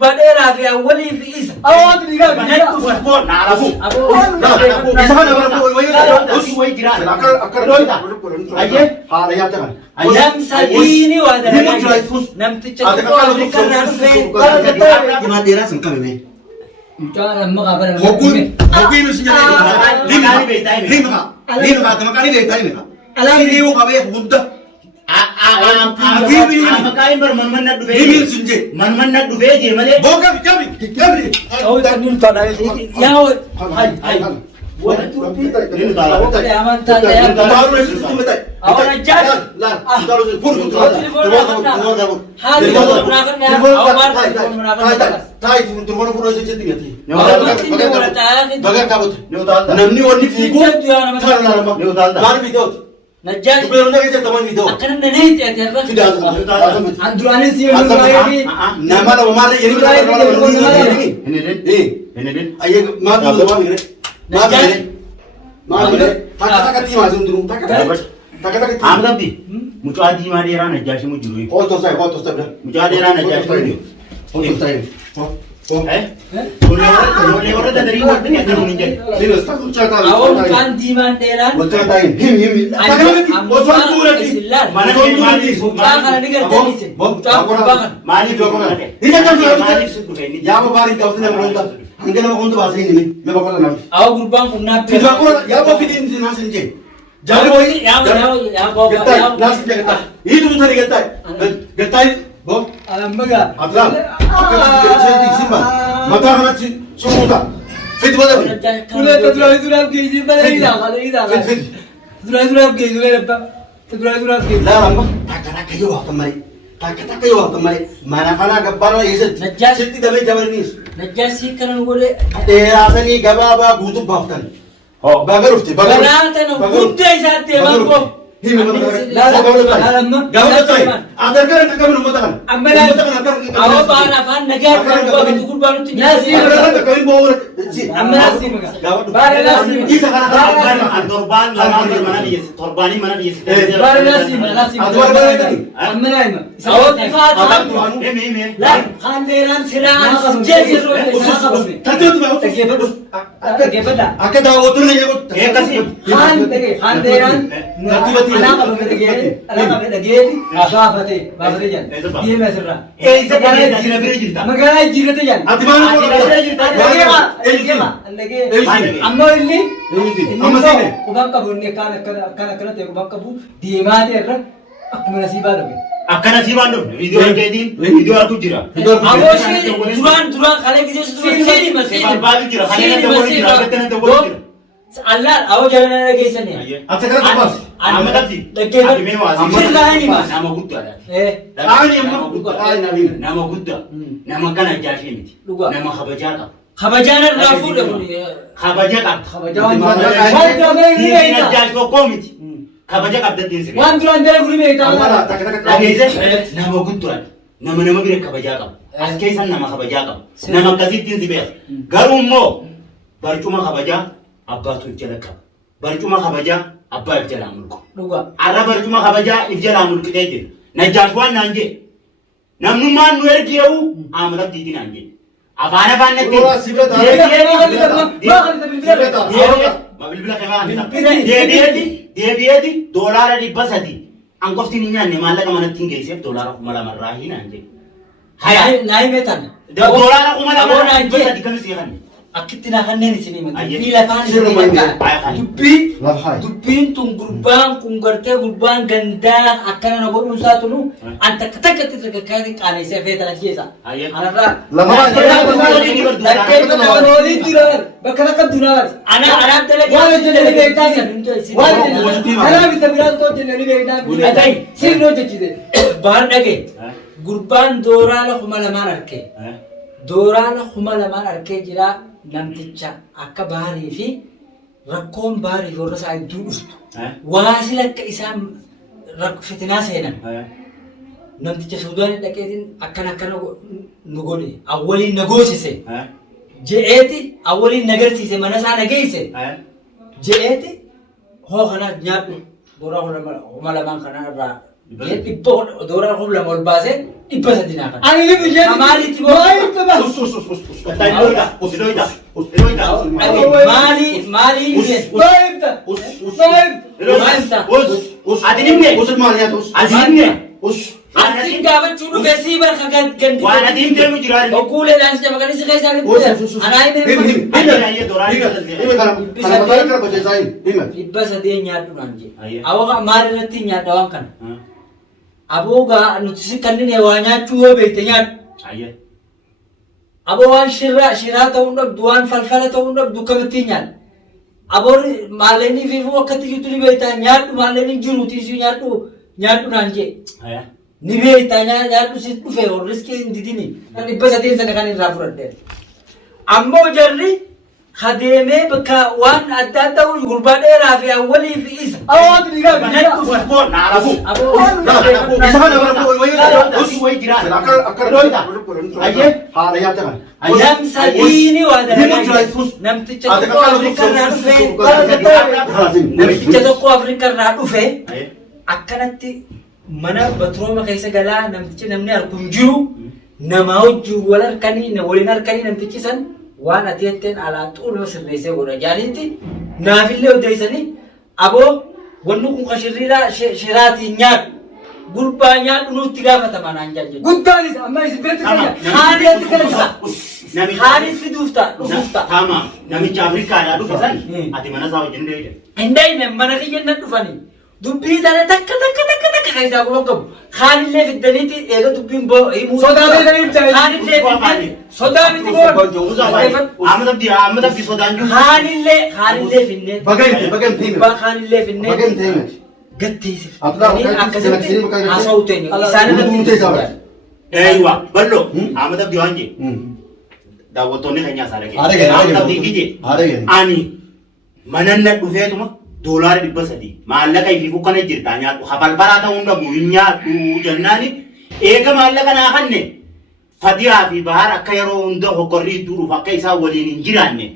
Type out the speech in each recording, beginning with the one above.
بدينا في أولي في إسا أوه تلقى نحن فوتبول نعرفه إذا كان نعرفه وين جيران أكر لويدا أيه هذا يا تمام نم سديني وهذا نم تجتمع ما ديراس مكمل Cara mengapa? Hokui nu sinjai lima temakali betai mereka. Alam riu kabe hudda. Makain bermanman duve. Limin sinje. Manman duve je male. Boga kami. Oh tanil tanah ya hai Ini tahu. aman tak ya Baru itu betai. Awak jas Lah, kalau pur hal itu menakarnya awak menakarnya Thai turun pur aja jadi ngerti. Bagar kabut. Namni wani figu. Thar nama. Mar video. Najjar Belum lagi saya teman video. akan nanti tiada Tidak. Andurane sih lagi. Nama nama mar ini Ini din. Ayah maaf dulu maaf ini. Maaf ini. Tak timah sendiri. Tak Amda bi. Mucu adi mari rana jashi mujuru. Kotor saya dah. Mucu adi rana jashi mujuru. Kotor saya. Boleh orang dah dari luar ni akan menjadi. Ini tak cerita. awak kan di manteran Bercerita him. Bosan tu lagi. Mana mali jangan dengar jenis jangan mali dua orang. Ini kan mali suku ini. Ya apa bari kau sini meronta. Angkat nama untuk bahasa ini. Memang kau nak. awak gurbang punah Tidak kau ya apa fitin sini nasi ni. Jangan boy. ya bawa Getai nasi dia getai. Itu pun tadi getai. Getai. Boh. Alam baga. Atlam. Jadi simba. Mata mana semua tak. Fit boleh. Udah tujuan gizi pada ini dah, kalau ini dah. Fit. Tujuan gizi udah lepas. Tujuan gizi. Dah lama. Tak kena kayu waktu mari. Tak kena kayu waktu mari. Mana kana gabbana iset. Najjar. Siti dami jabar nis. Najjar sih kan boleh Asani gababa butuh baftan. Oh. Bagar ufti. Bagar. Berarti nak butuh sahaja bangko. Him memang Alam Gabana tay. Adar kan tak kami rumah tangan. Ambil awak bahan apa nagar gurbang itu gurbang itu Nasi. Tak kami bawa. Nasi maga. Bare nasi. Isa kana. Torban mana dia? Torbani mana dia? Bare nasi. Adwar bana tadi. Ambil aja. awak tifat Ini. lah kanderan silang jadi Tatut mau. Kepada. Akan tahu otur ni aku. kasih. Handeran. Anak kalau kita gede, anak kalau kita gede, bapak jan. Dia mesra. Isa kan dia jadi lebih cerita. Magana jirat jan. Ati mana ko. Amma illi. Amma sini. Ubang kabu ni kana te ubang kabu. Dia mati erra. Aku nasiba loge. Akan nasi bandung. Video jadi video aku jira. awak sih duran kalau kita sini masih Baru jira. Hanya tu boleh jira. Betul tu boleh jira. Allah awak jalan lagi sana Ati kana tapas. Amma tapi. Dekat firman ini mas Nama gudda. Ani amma. Ai nabi. Nama gudda. Nama kana jashi ni. Luga. Nama khabajaka. khabajan rafu dah Khabajaka. Khabajan. Jashi ko komiti. Khabajaka abda din sini. Wan tuan jara guri me ta. Amara tak kena. Ageze nama gudda. Nama bire khabajaka. Askei san nama khabajaka. Nama kasitin sibe. Garummo. Barcuma khabaja abbatu jalaka. Barcuma khabaja abba ifjala mulku. luga Arab barcuma khabaja ifjala mulku teje. Najashwan nanje. Namnuman nuergiu amra titi nanje. Afana fanne ti. Ora sibla ta. Mabil bila kema dia dolar di basati. Angkos tini nyanne mala kama natinge sep dolar aku mala marahi nanje. Haya naik metan dolar aku mala marahi basati kami sihan. akitina kan ni sini mah Aye. bila fan Sino man yan? dupi Lahai. dupin tung gurbang kungarte gurbang ganda akan na godun satu nu anta kata kati kane se feta la kiesa Aye. anara Lahai. Bakana kan dunar. anak tele Wala jene be ta san. Wala ana bi tabiran to jene be ta. Atai. Sino jechide. bahar dage gurbaan doorala kumala man arke doorala kumala man arke jira namticha akka bahari fi rakkoon bahari warra saa idduu dhuftu waasila akka isaan fitinaa seenan namticha suudaanii dhaqeetiin akkana nu godhe awwaliin na goosise je'eeti awwaliin nagarsiise mana isaa nageeyse je'eeti hoo kana nyaadhu dooraa kuma lamaan kana irraa dhibba dooraa kuma lama ol baasee dhibba sadii naa kana Ani ni biyya. Amaalitti Maalitti ba? Asin gaafachuu dhufee sii barka gandi. Waan adiin deemu jiraani. Okuulee dhaansi jama kan isa keessaa dhibba. Anaa himee. Dhibba sadee nyaadhuudhaan jee. Awwaqa maal irratti nyaadha waan kana. Aboogaa nuti si kanneen waa nyaachuu yoo beekte nyaadhu. Aboo waan shiraa ta'uu dhabdu waan falfala ta'uu dhabdu kamittiin nyaadha. Aboon maalleenii fi akkatti jirtu ni beektaa nyaadhu maalleenii jiruutii si nyaadhuudhaan jee. Ni beektaa nyaadhu si dhufe riskii hin didini. Dhibba sadeen sana kan irraa fudhadhe. Ammoo jarri kadeemee bakka waan adda addaa gurbaa dheeraa fi awwalii fi isa. Awaati dhiigaa Nani ufuu naarafu. Nam sadiini waa dalagaa namticha tokko Afrikaa dhufe. Namticha tokko Afrikaa dhufe akkanatti mana batrooma keessa galaa namni arguun jiru namaa wajjin wal harkanii waliin harkanii namtichi san waan ati jetteen alaa xuuruma sirreessee godha jaalitti naafillee odeessanii aboo wanni kun kashirriidhaa shiraatiin nyaadhu gurbaa nyaadhu nutti gaafatama naan jaalladhu. Guddaanis amma isin beektu kana haalitti kana haalis fiduuf ta'a dhufuuf ta'a. Tama namicha Afrikaadhaa dhufe san ati mana isaa wajjin deebi'e. Hin deemne mana kiyya nan dhufanii. Dubbii tana takka keessaa kuma qabu. Kaanillee fiddaniiti eega dubbiin himuu. Sodaatanii bitanii. Kaanillee fiddanii. Sodaa miti boon. Amma tabbi sodaan jiru. Kaanillee finnee. Kaanillee finnee. Gatteesif. Akkasitti haasa'uu teenya. Isaan Eeywa ballo amma tabbi waan jee. Daawwattoonni keenyaa isaa dhagee. Amma tabbi gijee. Ani mananna dhufeetuma. Doolaara 300 maallaqa ifi bukkana jirta nyaatu hafalfalaa ta'uu dhabu hin nyaatu jennaani eega maallaqa naa kanne fadiyaa fi bahar akka yeroo hunda hokkorrii duruuf akka isaa waliin hin jiraanne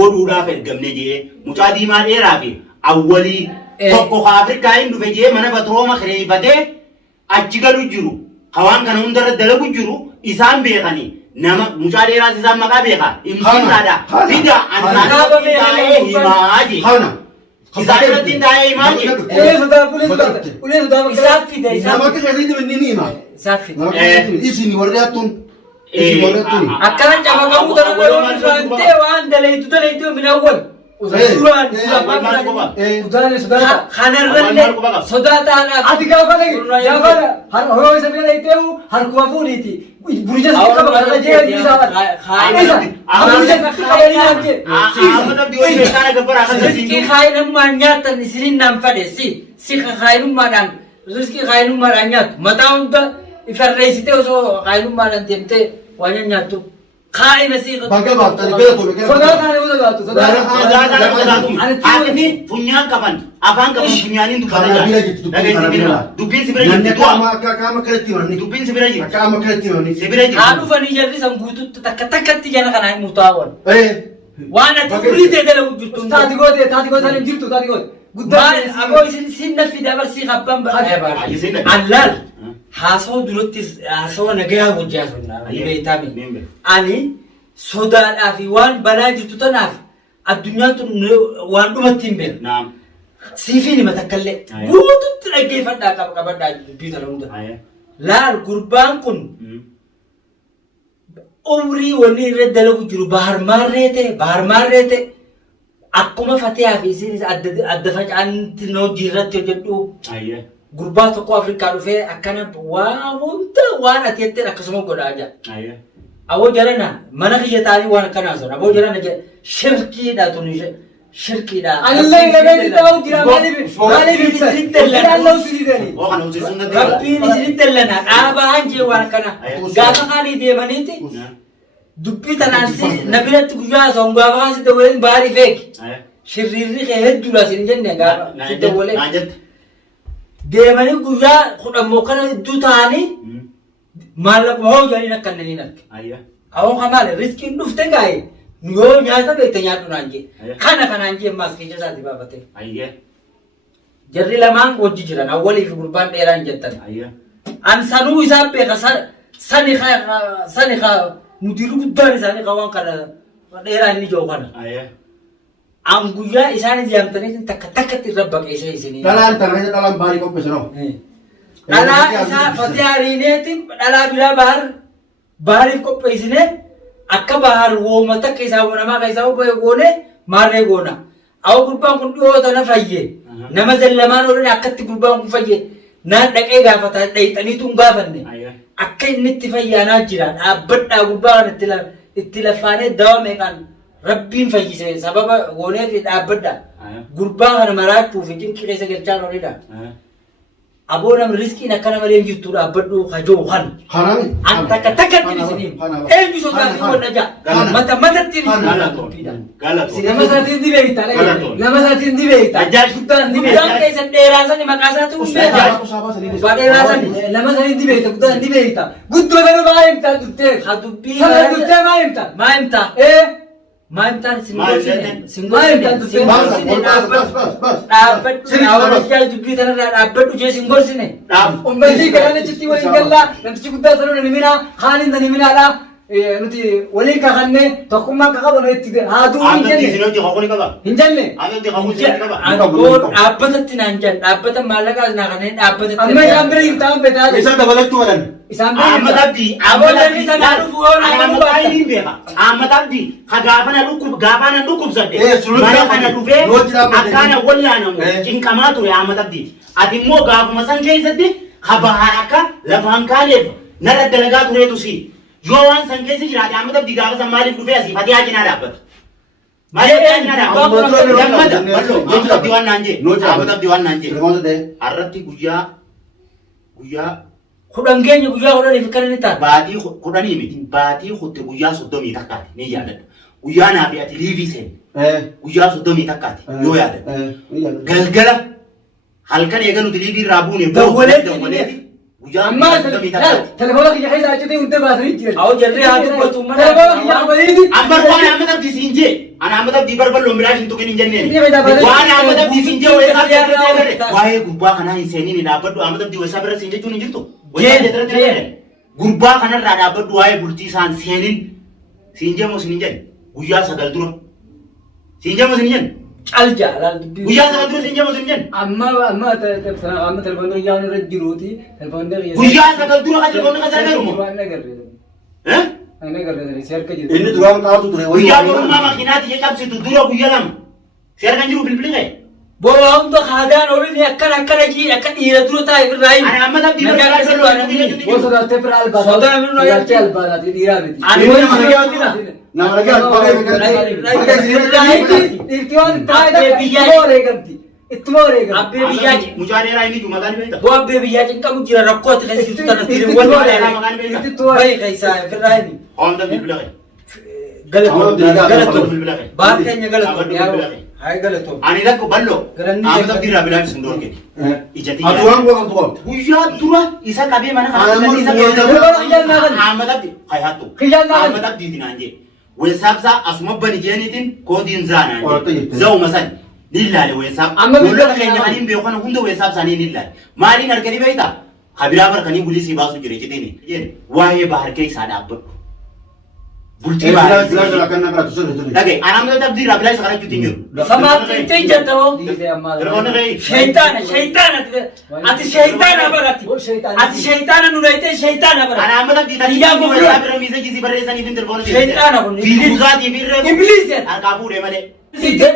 godhuudhaaf ergamne jee mucaa diimaa dheeraa fi awwalii tokko Afrikaa hin dhufe jee mana batrooma kireeffatee achi galu jiru hawaan kana hundarra dalagu jiru isaan beekanii nama mucaa dheeraas isaan maqaa beeka imsiisaadha fida ansaanii taa'ee himaa jee. Isaan irratti taa'ee imaani. Ulee sodaa isaaf fide Nama akka shariiti minni ni hima. isaaf fide. Isin warri hattuun. Isin warri hattuun. Akkanaan cafaqamuu tana godhuu irraa waan dalaytu minawwal. Duraan sodaata. Kanarrallee sodaataadhaaf. Ati gaafa horoo isa bira dheeyteewu harkuma fuudhiiti. Burija sitti qaba kana jee isaa riskii kaayinummaan nyaatan isinin naan fadhe si kaayinummaadhaan riskii kaayinummaadhaan nyaatu mataa hunda ifarreessitee osoo kaayinummaadhaan deemtee waan nyaattu kaayina si Bakka baaftanii bira tolu. Sodaataan yoo sodaatu Akni funyaan qaban afaan qaban funyaaniin Dubbiin si bira jirti. Qaama kanatti himanii. Dubbiin si bira jirti. Qaama kanatti himanii. Si bira jirti. haa dhufanii jarri san guututti takkatti jala kanaa himuu taa'uun waan ati durii ta'e dalagu jirtu taati goote hin jirtu taati goote. maal aboo isin naffi dabarsii qabban allaal haasoo duratti haasoo nagayaa hojjaa sunnaa beeytaami ani sodaadhaa fi waan balaa jirtu tanaaf addunyaan tun waan dhumatti hin beeku siifii nima takkallee guututti dhaggeeffadhaa qabadhaa dubbii tana hunda laal gurbaan kun umrii wanni irra dalagu jiru bahar maarree ta'e akkuma fatihaa fi isinis adda faca'anti hojii irratti hojjedhu gurbaa tokko Afrikaa dhufee akkana waa hunda waan ati jetteen akkasuma godhaa jira. Aboo jarana mana kiyya ta'anii waan akkanaa sana aboo jarana shirkiidha tuni shirkiidha. Allee gabeetti ta'uu jira maaliif isinitti rabbiin isinitti dallana dhaabaa hanjee waan akkana gaafa kaanii deemaniiti dubbii tanaan si na biratti guyyaa son gaafa kaan si dawwaleen baarii feeki shirriirri kee hedduudha sin jenne gaafa si dawwaleen deemanii guyyaa kudhammoo kana hedduu ta'anii maallaquma hoo jedhanii akka naniin arge. Awoo kamaale riskiin dhufte gaa'e yoo nyaata beekte nyaadhu naan jee kanaan jee maas keessa isaati baafatee. Jarri lamaan wajji jiran awwalii fi gurbaan dheeraan jettan. An sanuu isaa beeka sani nuti guddaan isaanii qaban kana dheeraa inni jiru kana. An guyyaa isaanis yaamtanii takka takkatti irra baqeessee isinii. Dhalaan tanaa dhalaan baarii qopheessanoo. Dhalaa isaa fatee hariineetiin dhalaa biraa baariif qopheessinee akka bahar wooma takka isaa namaa kan isaa goone maarree goona. Awwa gurbaan kun dhiyoo tana fayyee nama zallamaan oolanii akkatti gurbaan kun fayyee naan dhaqee gaafata dheeyxaniitu hin gaafanne akka inni itti fayyaanaa jira dhaabbadhaa gurbaa kana itti lafaanee dawa meeqaan rabbiin fayyise sababa gooneef dhaabbadhaa gurbaa kana maraachuuf jinqii keessa galchaan oolidha. Aboo nam riskiin akkana malee jirtu dhaabbadhu hajoo kan. An takka takkatti isiniin. Eenyu sodaatee godha jaa. Matatti isiniin. Nama isaatiin ni beekta. Nama isaatiin ni beekta. Guddaan ni beekta. Guddaan keessa dheeraasanii maqaa isaatu hin beekta. Gubbaa dheeraasanii nama isaatiin ni beekta. Guddaan ni beekta. Guddoo garuu maa himtaa duttee. Ha dubbii. Sana duttee maa himta. Maa himta. Maimtan singorsine dhaabbadhu awwaalchaa dubbii tanarraa dhaabbadhu jee singorsine ummatii galaanichitti waliin gallaa namtichi guddaa sanuu niminaa haaliin na niminaadha nuti waliin kakannee tokkummaa akka qabame itti haaduu hin jenne dhaabbatatti naan jedhan dhaabbata maallaqaas naa kanneen dhaabbatatti amma isaan bira hirtaan betaa isaan dabalachuu wadan isaan bira hirtaan aboolanii sanaa dhufu Ahmad Abdi gaafana dhukkubsadde mana kana dhufee akkaana wallaanamu cinqamaa ture Ahmad Abdi ati immoo gaafuma san keessatti bahar akka lafaan kaaleef narra dalagaa tureetu si yoo waan san keessa jiraate Ahmad Abdi gaafa san maaliif dhufee asii fatihaa cinaa dhaabbata maaliif cinaa dhaabbata gammada Ahmad Abdi waan naan jee Ahmad Abdi waan naan jee har'atti guyyaa kudhan keenya guyyaa kudhaniif kan inni ta'a. Baatii kudhanii miti baatii kutte guyyaa 30 takkaati ni yaadadha. Guyyaa naa fi ati liivii seeni. Guyyaa 30 takkaati yoo yaadadha. Galgala halkan eega nuti liivii irraa buune dawwaleetti guyyaa ammaa 30 takkaati. telefoona kiyya keessa achitee hundee baasanii jiran. Awwa jarree haa dubbatu mana. Telefoona kiyya abadiiti. Amma waan Ahmad Abdi siin jee ana Ahmad Abdi barballoon biraa hin tuqin hin jenneen. Waan Ahmad Abdi siin jee waa'ee gurbaa kanaa hin seeniin dhaabbadhu Ahmad Abdi weessaa bira siin jechuun hin jirtu. Gurbaa kanarraa dhaabbadhu waa'ee bultii isaan seenin siin jeemoo siin hin jenne guyyaa 9 dura siin jeemoo siin hin jenne cal jaalaan dubbii guyyaa 9 dura siin jeemoo siin hin jenne amma telefoonni yaa'u irra jiruuti telefoonni guyyaa 9 dura kan telefoonni kan sargarumo inni duraan qaatu ture guyyaa morummaa makiinaati jee qabsitu dura guyyaa 2 seera kan jiru bilbilii qee Bola untuk hadaan oleh akan lagi akan ira dulu tahu Ibrahim. Ahmad Abdi Bos sudah tepar alba. Saudara minum ya alba nanti ira nanti. nama lagi Irtiwan tahu itu mau regan. Abbe biyaji. Mujarera ini cuma kan beda. Bo abbe biyaji kamu jira rakot kasih itu tanah tirim Itu baik kaisa Ibrahim. On the bilbilai. Galat. Bilbilai. Bahasanya galat. Hai galat. Ani dah ko ballo. Ahmad Abdi rabilan sundor ke. Ijati. atuan gua kan tuan Guyyaa dura isa qabee mana kana isa Ahmad Abdi hayatu Ahmad Abdi dinanje weesabsa asuma bani jeenitin koodiin zaanaan zau masan lillaale weesab wala keenya kaniin beekona hunda weesabsa ni lillaale maaliin arganii beeyta habiraa barkanii bulisii baasu jire jitini waa'ee bahar keessa dhaabbadhu bultii bahar dhage Ahmad Abdi rabilan isa kana jutin jiru Sama tintin jatuh. Syaitan. Ati syaitan apa berarti? Ati syaitan nuna itu syaitan apa berarti? Ahmad Abdi tadi Iya gua goblok. berasa misa gizi berasa nih pinter bono. Syaitan apa? Iblis iblis. Iblis ya. Kamu deh mana? Syaitan.